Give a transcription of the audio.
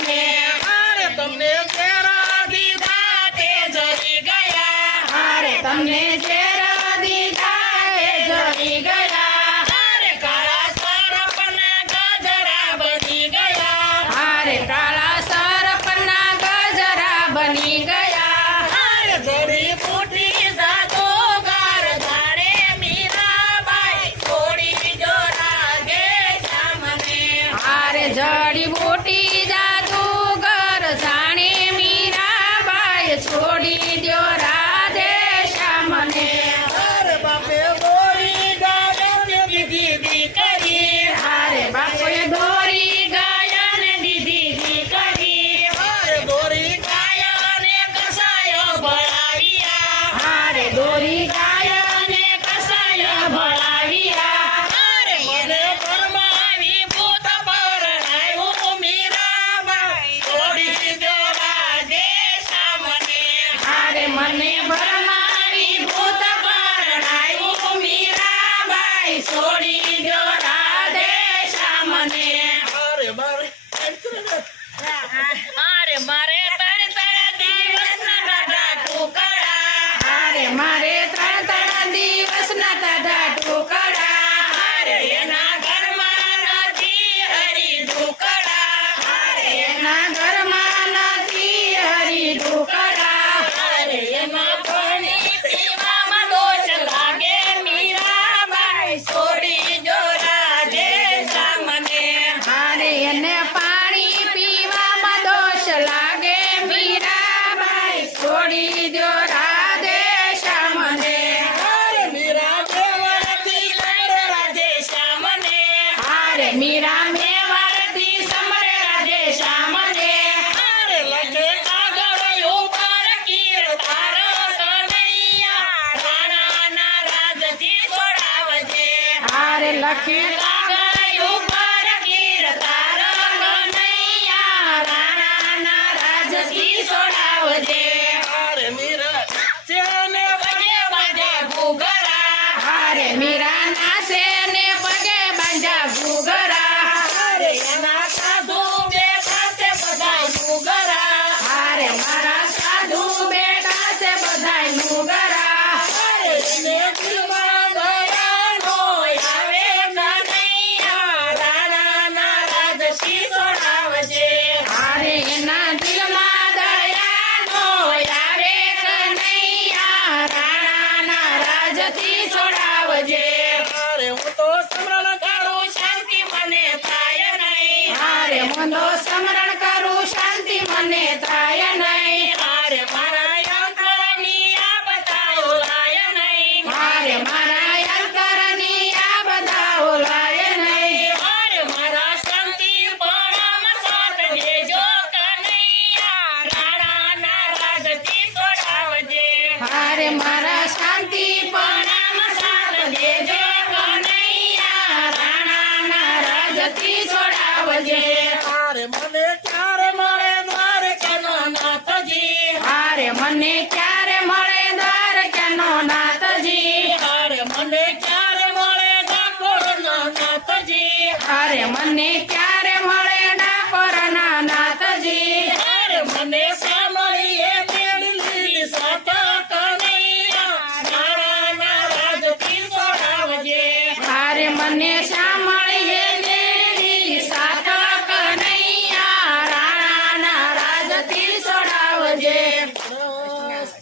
મને અરે તમને ઘેરા દીધા તે જરી ગયા અરે તમને ઝેર દીધા તે જરી ગયા અરે કાળા સરપને ગજરા બની ગયા અરે કાળા સરપના ગજરા બની ગયા અરે જડી બૂટી જાદુગર જાણે મીરાબાઈ છોડી જો રાધે શ્યામને અરે જડીબૂટી જાદુગર જાણે મીરાબાઈ છોડી દ્યો રાધે શ્યામને અરે બાપે ગોરી ગાયને દીધી દીકરી અરે બાપુએ દોરી ગાયને દીધી દીકરી અરે દોરી ગાયને કસાયો ભળાવ્યા અરે દોરી ગાયને કસાય ભળાવ્યા અરે મને પરમાવી ભૂત પરણાવ્યું મીરાબાઈ છોડી દો રાધે શ્યામને અરે મને ભરમાવી ભૂત પરણાવ્યું મીરાબાઈ છોડી દ્યો રાધે શ્યામને અરે મારે અરે મારે ત્રણ ત્રણ દિવસના દાદા ટુકડા અરે મારે ત્રણ દિવસના તાડા ટુકડા અરે એના ઘરમાં નથી હરી ટુકડા અરે એના ઘરમાં નથી હરી ટુકડા અરે એમાં પાણી પીવામાં દોષ લાગે મીરાબાઈ છોડી જો રાધે શ્યામને અરે એને પાણી પીવામાં દોષ લાગે મીરાબાઈ છોડી દ્યો રાધે શ્યામને અરે મીરા દેવળથી સમરે રાધે શ્યામને અરે મીરા મેવાડથી સમરે રાધે શ્યામને અરે લખે કાગળ ઉપર કીર્તાર કનૈયા રાણાના રાજથી છોડાવજે અરે લખી કાગળ ઉપર કીર્તાર કનૈયા રાણાના રાજથી છોડાવજે અરે મીરા જેને પગે બાજે ઘૂઘરા અરે મીરા નાસે ને પગે બાંધ્યા ઘૂઘરા અરે એના સાધુ બેઠા છે બધા ઘૂઘરા અરે મારા સાધુ બેઠા છે બધાય ઘૂઘરા અરે એને દિલમાં દયાનો આવે કનૈયા રાણાના રાજથી છોડાવજે અરે એના દિલમાં દયાનો આવે કનૈયા રાણાના રાજથી છોડાવજે અરે હું તો સમરણ કરું શાંતિ મને થાય નહીં અરે મંદો સ્મરણ કરું શાંતિ મને થાય નહીં અરે મારા અંતરની આ બતાવો લાય નહીં અરે મારા અંતરની આ બધા ઓલાય નહીં અરે મારા શાંતિ પણામાં સાથ દેજો કનૈયા રાણાના રાજથી છોડાવજે અરે મારા શાંતિ પણામાં સાથ દેજો કનૈયા રાણાના રાજથી છોડાવજે અરે મને ક્યારે મળે દ્વારકાનો નાથજી અરે મને ક્યારે મળે દ્વારકાનો નાથજી અરે મને ક્યારે મળે ડાકોરનો નાથજી અરે મને ક્યારે મળે ડાકોરના નાથજી અરે મને સાંભળીએ તેડી લીધી સાથ કનૈયા રાણાના રાજથી છોડાવજે અરે મને